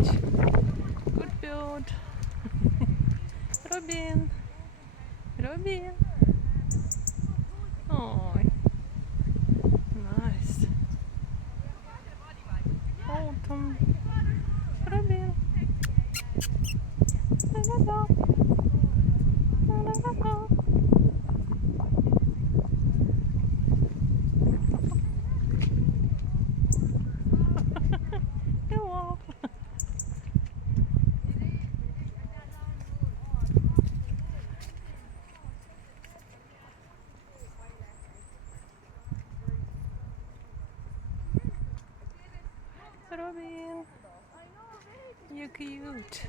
build. Good build. Robin. Robin. Oh, nice. Autumn. Robin. La la la. La la la la. Hello. Robin, you're cute.